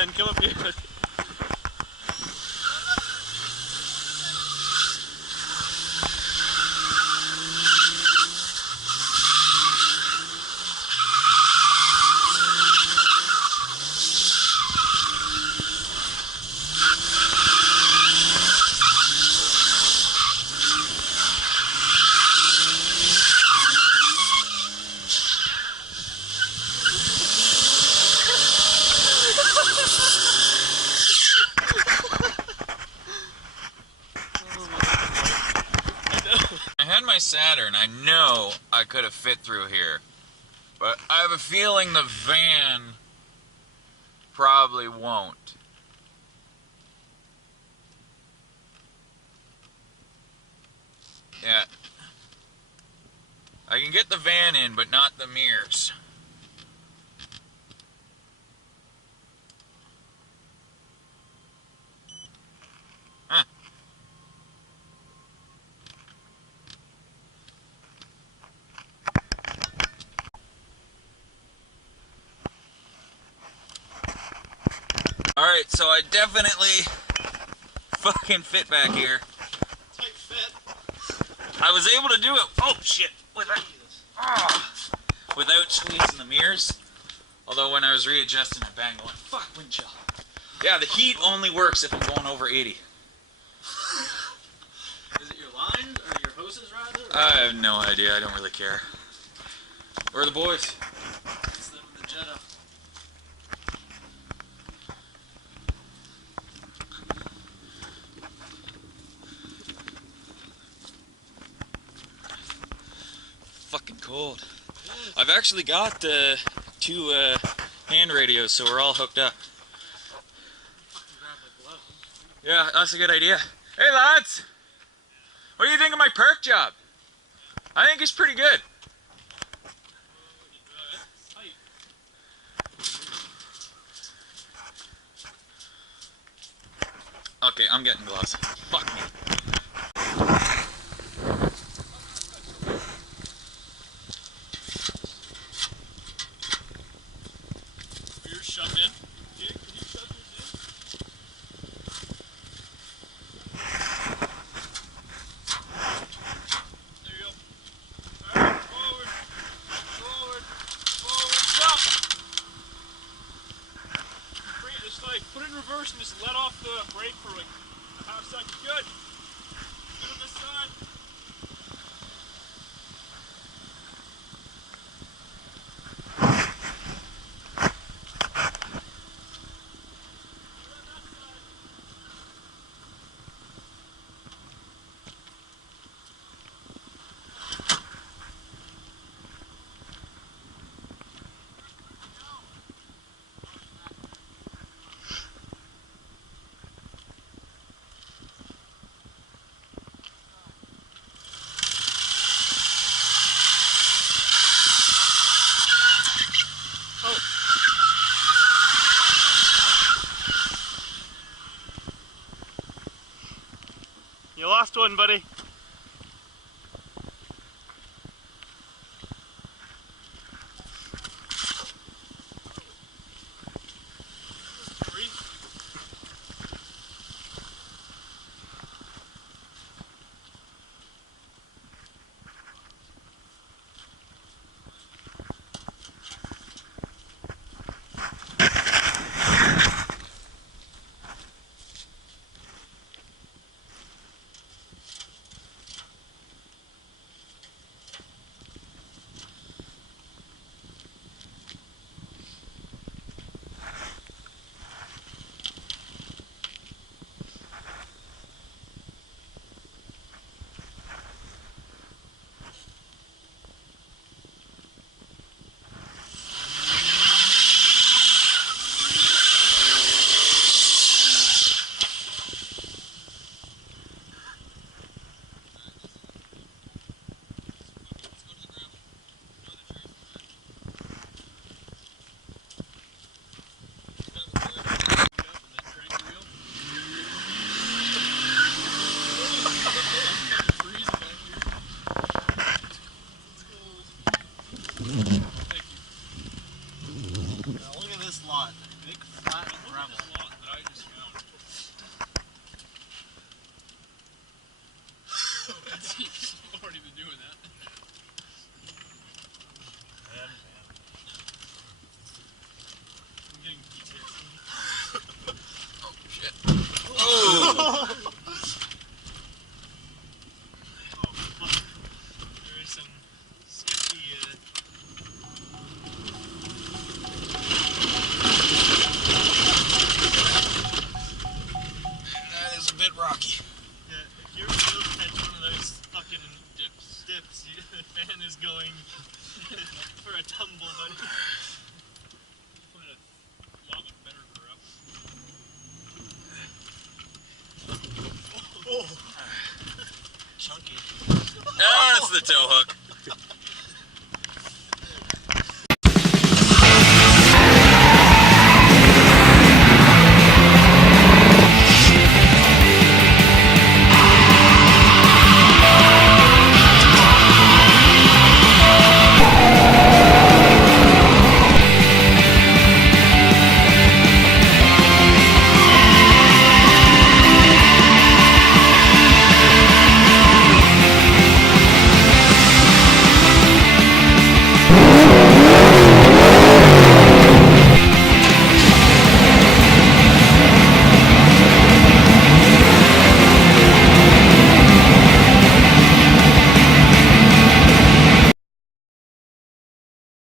Ben, come up here. I had my Saturn. I know I could have fit through here, but I have a feeling the van probably won't. Yeah. I can get the van in, but not the mirrors. Huh. Alright, so I definitely fucking fit back here. Tight fit. I was able to do it. Oh shit! Without squeezing the mirrors. Although when I was readjusting, I banged going, fuck, wind chill. Yeah, the heat only works if I'm going over 80. Is it your lines or your hoses rather? Or? I have no idea. I don't really care. Where are the boys? It's them in the Jetta. Fucking cold. I've actually got two hand radios, so we're all hooked up. Yeah, that's a good idea. Hey lads! What do you think of my perk job? I think it's pretty good. Okay, I'm getting gloves. Fuck me. You're shoved in. Yeah, can you shove yours in? There you go. Alright, forward, forward, forward, stop! Bring it, just like, put it in reverse and just let off the brake for like a half second. Good. Good on this side. You lost one, buddy. tow hook.